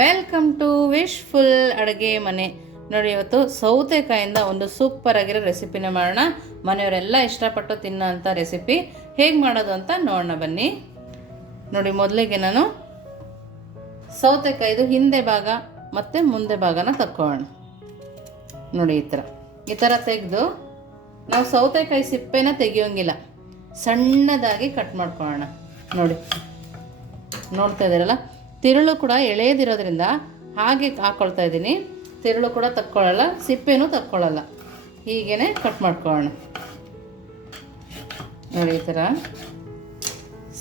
Welcome to wishful ಅಡುಗೆ ಮನೆ. ನೋಡಿ, ಇವತ್ತು ಸೌತೆಕಾಯಿಂದ ಒಂದು ಸೂಪರ್ ಆಗಿರೋ ರೆಸಿಪಿನ ಮಾಡೋಣ. ಮನೆಯವರೆಲ್ಲ ಇಷ್ಟಪಟ್ಟು ತಿನ್ನೋ ಅಂಥ ರೆಸಿಪಿ ಹೇಗೆ ಮಾಡೋದು ಅಂತ ನೋಡೋಣ ಬನ್ನಿ. ನೋಡಿ, ಮೊದಲಿಗೆ ನಾನು ಸೌತೆಕಾಯಿದು ಹಿಂದೆ ಭಾಗ ಮತ್ತು ಮುಂದೆ ಭಾಗನ ತಕ್ಕೊಳ್ಳೋಣ. ನೋಡಿ, ಈ ಥರ ತೆಗೆದು ನಾವು ಸೌತೆಕಾಯಿ ಸಿಪ್ಪೆನ ತೆಗಿಯೋಂಗಿಲ್ಲ, ಸಣ್ಣದಾಗಿ ಕಟ್ ಮಾಡ್ಕೊಳ್ಳೋಣ. ನೋಡಿ, ನೋಡ್ತಾ ಇದ್ದೀರಲ್ಲ, ತಿರುಳು ಕೂಡ ಎಳೆಯದಿರೋದ್ರಿಂದ ಹಾಗೆ ಹಾಕ್ಕೊಳ್ತಾ ಇದ್ದೀನಿ. ತಿರುಳು ಕೂಡ ತಕ್ಕೊಳ್ಳಲ್ಲ, ಸಿಪ್ಪೆನೂ ತಕ್ಕೊಳ್ಳಲ್ಲ, ಹೀಗೇ ಕಟ್ ಮಾಡ್ಕೊಳ್ಳೋಣ. ನೋಡಿ, ಈ ಥರ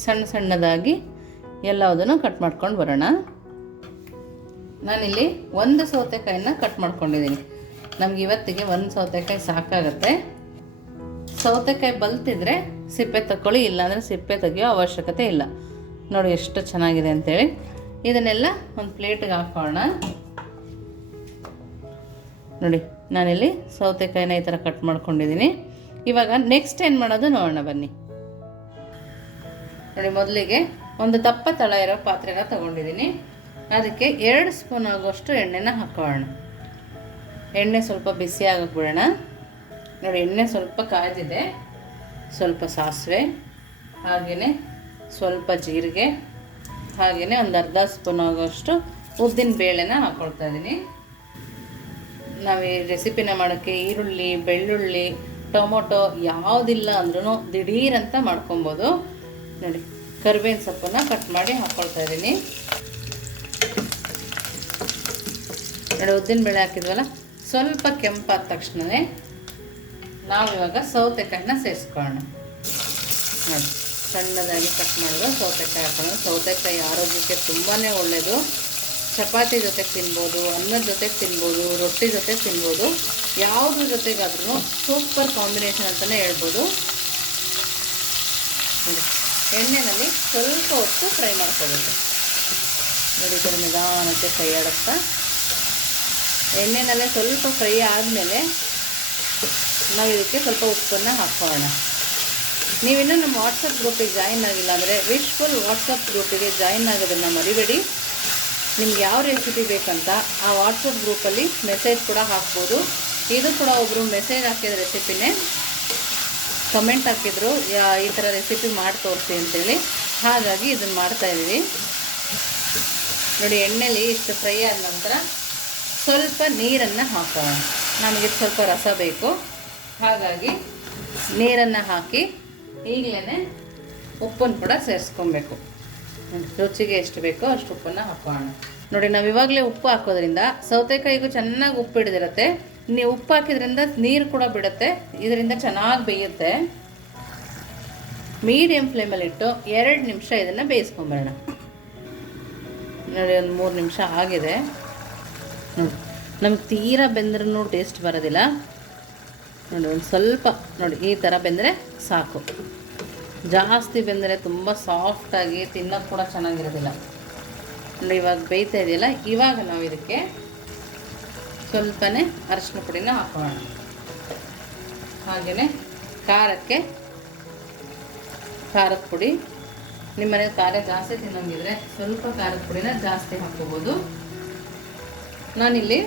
ಸಣ್ಣ ಸಣ್ಣದಾಗಿ ಎಲ್ಲದನ್ನು ಕಟ್ ಮಾಡ್ಕೊಂಡು ಬರೋಣ. ನಾನಿಲ್ಲಿ ಒಂದು ಸೌತೆಕಾಯಿನ ಕಟ್ ಮಾಡ್ಕೊಂಡಿದ್ದೀನಿ. ನಮ್ಗೆ ಇವತ್ತಿಗೆ ಒಂದು ಸೌತೆಕಾಯಿ ಸಾಕಾಗತ್ತೆ. ಸೌತೆಕಾಯಿ ಬಲ್ತಿದ್ರೆ ಸಿಪ್ಪೆ ತಕ್ಕೊಳ್ಳಿ, ಇಲ್ಲಾಂದರೆ ಸಿಪ್ಪೆ ತೆಗಿಯೋ ಅವಶ್ಯಕತೆ ಇಲ್ಲ. ನೋಡಿ ಎಷ್ಟು ಚೆನ್ನಾಗಿದೆ ಅಂತೇಳಿ. ಇದನ್ನೆಲ್ಲ ಒಂದು ಪ್ಲೇಟಿಗೆ ಹಾಕೋಣ. ನೋಡಿ, ನಾನಿಲ್ಲಿ ಸೌತೆಕಾಯಿನ ಈ ಥರ ಕಟ್ ಮಾಡ್ಕೊಂಡಿದ್ದೀನಿ. ಇವಾಗ ನೆಕ್ಸ್ಟ್ ಏನು ಮಾಡೋದು ನೋಡೋಣ ಬನ್ನಿ. ನೋಡಿ, ಮೊದಲಿಗೆ ಒಂದು ದಪ್ಪ ತಳ ಇರೋ ಪಾತ್ರೆನ ತೊಗೊಂಡಿದ್ದೀನಿ. ಅದಕ್ಕೆ 2 ಸ್ಪೂನ್ ಆಗುವಷ್ಟು ಎಣ್ಣೆನ ಹಾಕೋಣ. ಎಣ್ಣೆ ಸ್ವಲ್ಪ ಬಿಸಿ ಆಗಕ್ಕೆ ಬಿಡೋಣ. ನೋಡಿ, ಎಣ್ಣೆ ಸ್ವಲ್ಪ ಕಾಯ್ದಿದೆ. ಸ್ವಲ್ಪ ಸಾಸಿವೆ, ಹಾಗೆಯೇ ಸ್ವಲ್ಪ ಜೀರಿಗೆ, ಹಾಗೆಯೇ ಒಂದು ಅರ್ಧ ಸ್ಪೂನ್ ಆಗೋಷ್ಟು ಉದ್ದಿನ ಬೇಳೆನ ಹಾಕ್ಕೊಳ್ತಾ ಇದ್ದೀನಿ. ನಾವು ಈ ರೆಸಿಪಿನ ಮಾಡೋಕ್ಕೆ ಈರುಳ್ಳಿ, ಬೆಳ್ಳುಳ್ಳಿ, ಟೊಮೊಟೊ ಯಾವುದಿಲ್ಲ ಅಂದ್ರೂ ದಿಢೀರಂತ ಮಾಡ್ಕೊಬೋದು. ನೋಡಿ, ಕರಿಬೇವಿನ ಸೊಪ್ಪನ್ನು ಕಟ್ ಮಾಡಿ ಹಾಕ್ಕೊಳ್ತಾ ಇದ್ದೀನಿ. ನೋಡಿ, ಉದ್ದಿನ ಬೇಳೆ ಹಾಕಿದ್ವಲ್ಲ, ಸ್ವಲ್ಪ ಕೆಂಪಾದ ತಕ್ಷಣವೇ ನಾವಿವಾಗ ಸೌತೆಕಾಯಿನ ಸೇರಿಸ್ಕೊಳ್ಳೋಣ. ನೋಡಿ, ಸಣ್ಣದಾಗಿ ಕಟ್ ಮಾಡೋದು ಸೌತೆಕಾಯಿ ಹಾಕೋಣ. ಸೌತೆಕಾಯಿ ಆರೋಗ್ಯಕ್ಕೆ ತುಂಬಾ ಒಳ್ಳೆಯದು. ಚಪಾತಿ ಜೊತೆಗೆ ತಿನ್ಬೋದು, ಅನ್ನದ ಜೊತೆಗೆ ತಿನ್ಬೋದು, ರೊಟ್ಟಿ ಜೊತೆಗೆ ತಿನ್ಬೋದು, ಯಾವುದ್ರ ಜೊತೆಗಾದ್ರೂ ಸೂಪರ್ ಕಾಂಬಿನೇಷನ್ ಅಂತಲೇ ಹೇಳ್ಬೋದು. ನೋಡಿ, ಎಣ್ಣೆಯಲ್ಲಿ ಸ್ವಲ್ಪ ಹೊತ್ತು ಫ್ರೈ ಮಾಡ್ಕೋಬೇಕು. ನೋಡಿ, ಇದರ ನಿಧಾನಕ್ಕೆ ಫ್ರೈ ಆಡುತ್ತಾ ಎಣ್ಣೆನಲ್ಲೇ ಸ್ವಲ್ಪ ಫ್ರೈ ಆದಮೇಲೆ ನಾವು ಇದಕ್ಕೆ ಸ್ವಲ್ಪ ಉಪ್ಪನ್ನು ಹಾಕ್ಕೊಳ್ಳೋಣ. ನೀವಿನ್ನೂ ನಮ್ಮ ವಾಟ್ಸಪ್ ಗ್ರೂಪಿಗೆ ಜಾಯಿನ್ ಆಗಿಲ್ಲ ಅಂದರೆ ವಿಶ್ಫುಲ್ ವಾಟ್ಸಪ್ ಗ್ರೂಪಿಗೆ ಜಾಯಿನ್ ಆಗೋದನ್ನು ಮರಿಬೇಡಿ. ನಿಮ್ಗೆ ಯಾವ ರೆಸಿಪಿ ಬೇಕಂತ ಆ ವಾಟ್ಸಪ್ ಗ್ರೂಪಲ್ಲಿ ಮೆಸೇಜ್ ಕೂಡ ಹಾಕ್ಬೋದು. ಇದು ಕೂಡ ಒಬ್ಬರು ಮೆಸೇಜ್ ಹಾಕಿದ ರೆಸಿಪಿನೇ ಕಮೆಂಟ್ ಹಾಕಿದ್ರು, ಈ ಥರ ರೆಸಿಪಿ ಮಾಡಿ ತೋರಿಸಿ ಅಂತೇಳಿ. ಹಾಗಾಗಿ ಇದನ್ನು ಮಾಡ್ತಾಯಿದ್ದೀವಿ. ನೋಡಿ, ಎಣ್ಣೆಲಿ ಇಷ್ಟು ಫ್ರೈ ಆದ ನಂತರ ಸ್ವಲ್ಪ ನೀರನ್ನು ಹಾಕೋಣ. ನಮಗೆ ಸ್ವಲ್ಪ ರಸ ಬೇಕು, ಹಾಗಾಗಿ ನೀರನ್ನು ಹಾಕಿ ಈಗಲೇ ಉಪ್ಪನ್ನು ಕೂಡ ಸೇರಿಸ್ಕೊಬೇಕು. ರುಚಿಗೆ ಎಷ್ಟು ಬೇಕೋ ಅಷ್ಟು ಉಪ್ಪನ್ನು ಹಾಕೋಣ. ನೋಡಿ, ನಾವು ಇವಾಗಲೇ ಉಪ್ಪು ಹಾಕೋದ್ರಿಂದ ಸೌತೆಕಾಯಿಗೂ ಚೆನ್ನಾಗಿ ಉಪ್ಪು ಹಿಡಿದಿರುತ್ತೆ. ನೀವು ಉಪ್ಪು ಹಾಕಿದ್ರಿಂದ ನೀರು ಕೂಡ ಬಿಡುತ್ತೆ, ಇದರಿಂದ ಚೆನ್ನಾಗಿ ಬೇಯುತ್ತೆ. ಮೀಡಿಯಮ್ ಫ್ಲೇಮಲ್ಲಿಟ್ಟು 2 ನಿಮಿಷ ಇದನ್ನು ಬೇಯಿಸ್ಕೊಂಬರೋಣ. ನೋಡಿ, ಒಂದು 3 ನಿಮಿಷ ಆಗಿದೆ. ನೋಡಿ, ನಮ್ಗೆ ತೀರಾ ಬೆಂದ್ರೂ ಟೇಸ್ಟ್ ಬರೋದಿಲ್ಲ. ನೋಡಿ, ಒಂದು ಸ್ವಲ್ಪ ನೋಡಿ ಈ ಥರ ಬೆಂದರೆ ಸಾಕು. ಜಾಸ್ತಿ ಬೆಂದರೆ ತುಂಬ ಸಾಫ್ಟಾಗಿ ತಿನ್ನೋಕ್ಕೆ ಕೂಡ ಚೆನ್ನಾಗಿರೋದಿಲ್ಲ. ನೋಡಿ, ಇವಾಗ ಬೇಯ್ತಾ ಇದೆಯಲ್ಲ, ಇವಾಗ ನಾವು ಇದಕ್ಕೆ ಸ್ವಲ್ಪನೇ ಅರಿಶಿನ ಪುಡಿನ ಹಾಕೋಣ. ಹಾಗೆಯೇ ಖಾರಕ್ಕೆ ಖಾರದ ಪುಡಿ. ನಿಮ್ಮ ಮನೇಲಿ ಖಾರ ಜಾಸ್ತಿ ತಿನ್ನೋಂಗಿದ್ರೆ ಸ್ವಲ್ಪ ಖಾರದ ಪುಡಿನ ಜಾಸ್ತಿ ಹಾಕ್ಕೋಬೋದು. ನಾನಿಲ್ಲಿ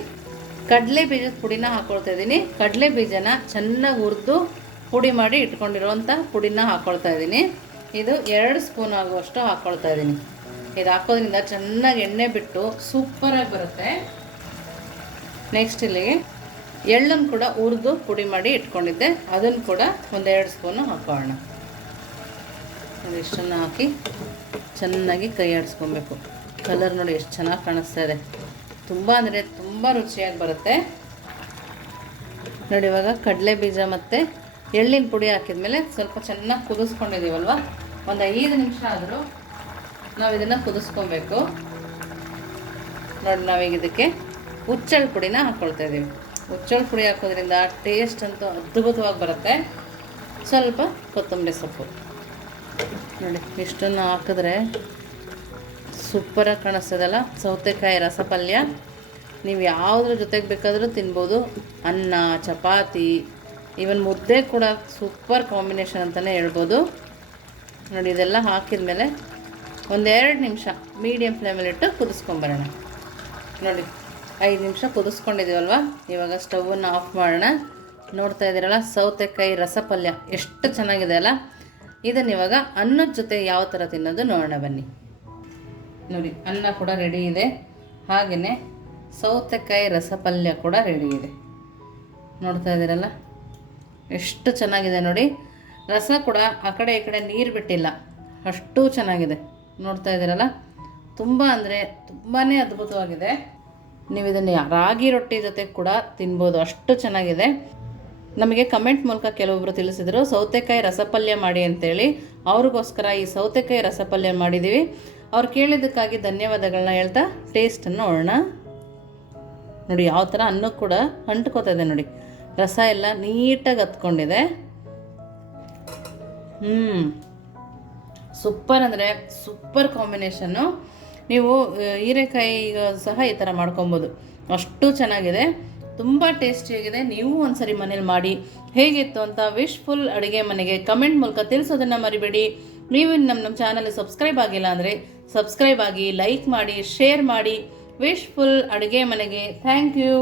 ಕಡಲೆ ಬೀಜದ ಪುಡಿನ ಹಾಕ್ಕೊಳ್ತಾ ಇದ್ದೀನಿ. ಕಡಲೆ ಬೀಜನ ಚೆನ್ನಾಗಿ ಹುರಿದು ಪುಡಿ ಮಾಡಿ ಇಟ್ಕೊಂಡಿರುವಂಥ ಪುಡಿನ ಹಾಕ್ಕೊಳ್ತಾ ಇದ್ದೀನಿ. ಇದು 2 ಸ್ಪೂನ್ ಆಗುವಷ್ಟು ಹಾಕ್ಕೊಳ್ತಾ ಇದ್ದೀನಿ. ಇದು ಹಾಕೋದ್ರಿಂದ ಚೆನ್ನಾಗಿ ಎಣ್ಣೆ ಬಿಟ್ಟು ಸೂಪರಾಗಿ ಬರುತ್ತೆ. ನೆಕ್ಸ್ಟ್ ಇಲ್ಲಿಗೆ ಎಳ್ಳನ್ನು ಕೂಡ ಹುರಿದು ಪುಡಿ ಮಾಡಿ ಇಟ್ಕೊಂಡಿದ್ದೆ, ಅದನ್ನು ಕೂಡ ಒಂದು 2 ಸ್ಪೂನು ಹಾಕೋಣ. ಇಷ್ಟನ್ನು ಹಾಕಿ ಚೆನ್ನಾಗಿ ಕೈ ಆಡಿಸ್ಕೊಬೇಕು. ಕಲರ್ ನೋಡಿ ಎಷ್ಟು ಚೆನ್ನಾಗಿ ಕಾಣಿಸ್ತಾ ಇದೆ. ತುಂಬ ಅಂದರೆ ತುಂಬ ರುಚಿಯಾಗಿ ಬರುತ್ತೆ. ನೋಡಿ, ಇವಾಗ ಕಡಲೆ ಬೀಜ ಮತ್ತು ಎಳ್ಳಿನ ಪುಡಿ ಹಾಕಿದ್ಮೇಲೆ ಸ್ವಲ್ಪ ಚೆನ್ನಾಗಿ ಕುದಿಸ್ಕೊಂಡಿದ್ದೀವಲ್ವ, ಒಂದು 5 ನಿಮಿಷ ಆದರೂ ನಾವು ಇದನ್ನು ಕುದಿಸ್ಕೊಬೇಕು. ನೋಡಿ, ನಾವೀಗ ಇದಕ್ಕೆ ಹುಚ್ಚೆಳ್ಳು ಪುಡಿನ ಹಾಕ್ಕೊಳ್ತಾ ಇದ್ದೀವಿ. ಹುಚ್ಚೆಳ್ಳು ಪುಡಿ ಹಾಕೋದ್ರಿಂದ ಟೇಸ್ಟ್ ಅಂತೂ ಅದ್ಭುತವಾಗಿ ಬರುತ್ತೆ. ಸ್ವಲ್ಪ ಕೊತ್ತಂಬರಿ ಸೊಪ್ಪು. ನೋಡಿ, ಇಷ್ಟನ್ನು ಹಾಕಿದ್ರೆ ಸೂಪರಾಗಿ ಕಾಣಿಸ್ತದಲ್ಲ ಸೌತೆಕಾಯಿ ರಸ ಪಲ್ಯ. ನೀವು ಯಾವುದ್ರ ಜೊತೆಗೆ ಬೇಕಾದರೂ ತಿನ್ಬೋದು. ಅನ್ನ, ಚಪಾತಿ, ಈವನ್ ಮುದ್ದೆ ಕೂಡ ಸೂಪರ್ ಕಾಂಬಿನೇಷನ್ ಅಂತಲೇ ಹೇಳ್ಬೋದು. ನೋಡಿ, ಇದೆಲ್ಲ ಹಾಕಿದ ಮೇಲೆ ಒಂದು 2 ನಿಮಿಷ ಮೀಡಿಯಮ್ ಫ್ಲೇಮಲ್ಲಿಟ್ಟು ಕುದಿಸ್ಕೊಂಬರೋಣ. ನೋಡಿ 5 ನಿಮಿಷ ಕುದಿಸ್ಕೊಂಡಿದ್ದೀವಲ್ವ, ಇವಾಗ ಸ್ಟವನ್ನು ಆಫ್ ಮಾಡೋಣ. ನೋಡ್ತಾ ಇದ್ದೀರಲ್ಲ ಸೌತೆಕಾಯಿ ರಸಪಲ್ಯ ಎಷ್ಟು ಚೆನ್ನಾಗಿದೆ ಅಲ್ಲ. ಇದನ್ನು ಇವಾಗ ಅನ್ನದ ಜೊತೆ ಯಾವ ಥರ ತಿನ್ನೋದು ನೋಡೋಣ ಬನ್ನಿ. ನೋಡಿ ಅನ್ನ ಕೂಡ ರೆಡಿ ಇದೆ, ಹಾಗೆಯೇ ಸೌತೆಕಾಯಿ ರಸಪಲ್ಯ ಕೂಡ ರೆಡಿ ಇದೆ. ನೋಡ್ತಾ ಇದ್ದೀರಲ್ಲ ಎಷ್ಟು ಚೆನ್ನಾಗಿದೆ ನೋಡಿ. ರಸ ಕೂಡ ಆ ಕಡೆ ಈ ಕಡೆ ನೀರು ಬಿಟ್ಟಿಲ್ಲ, ಅಷ್ಟು ಚೆನ್ನಾಗಿದೆ. ನೋಡ್ತಾ ಇದ್ದೀರಲ್ಲ ತುಂಬ ಅಂದರೆ ತುಂಬಾ ಅದ್ಭುತವಾಗಿದೆ. ನೀವು ಇದನ್ನು ರಾಗಿ ರೊಟ್ಟಿ ಜೊತೆ ಕೂಡ ತಿನ್ಬೋದು, ಅಷ್ಟು ಚೆನ್ನಾಗಿದೆ. ನಮಗೆ ಕಮೆಂಟ್ ಮೂಲಕ ಕೆಲವೊಬ್ಬರು ತಿಳಿಸಿದರು ಸೌತೆಕಾಯಿ ರಸಪಲ್ಯ ಮಾಡಿ ಅಂತೇಳಿ. ಅವ್ರಿಗೋಸ್ಕರ ಈ ಸೌತೆಕಾಯಿ ರಸಪಲ್ಯ ಮಾಡಿದ್ದೀವಿ. ಅವ್ರು ಕೇಳಿದ್ದಕ್ಕಾಗಿ ಧನ್ಯವಾದಗಳನ್ನ ಹೇಳ್ತಾ ಟೇಸ್ಟನ್ನು ನೋಡೋಣ. ನೋಡಿ ಯಾವ ಥರ ಅನ್ನಕ್ಕೆ ಕೂಡ ಅಂಟ್ಕೋತಾ ಇದೆ ನೋಡಿ, ರಸ ಎಲ್ಲ ನೀಟಾಗಿ ಹತ್ಕೊಂಡಿದೆ. ಸೂಪರ್ ಅಂದರೆ ಸೂಪರ್ ಕಾಂಬಿನೇಷನ್ನು. ನೀವು ಹೀರೆಕಾಯಿ ಸಹ ಈ ಥರ ಮಾಡ್ಕೊಬೋದು, ಅಷ್ಟು ಚೆನ್ನಾಗಿದೆ, ತುಂಬ ಟೇಸ್ಟಿಯಾಗಿದೆ. ನೀವು ಒಂದ್ಸರಿ ಮನೇಲಿ ಮಾಡಿ ಹೇಗಿತ್ತು ಅಂತ ವಿಶ್ಫುಲ್ ಅಡುಗೆ ಮನೆಗೆ ಕಮೆಂಟ್ ಮೂಲಕ ತಿಳಿಸೋದನ್ನು ಮರಿಬೇಡಿ. ನೀವು ನಮ್ಮ ಚಾನಲ್ ಸಬ್ಸ್ಕ್ರೈಬ್ ಆಗಿಲ್ಲ ಅಂದರೆ ಸಬ್ಸ್ಕ್ರೈಬ್ ಆಗಿ, ಲೈಕ್ ಮಾಡಿ, ಶೇರ್ ಮಾಡಿ. ವಿಶ್ಫುಲ್ ಅಡುಗೆ ಮನೆಗೆ ಥ್ಯಾಂಕ್ ಯು.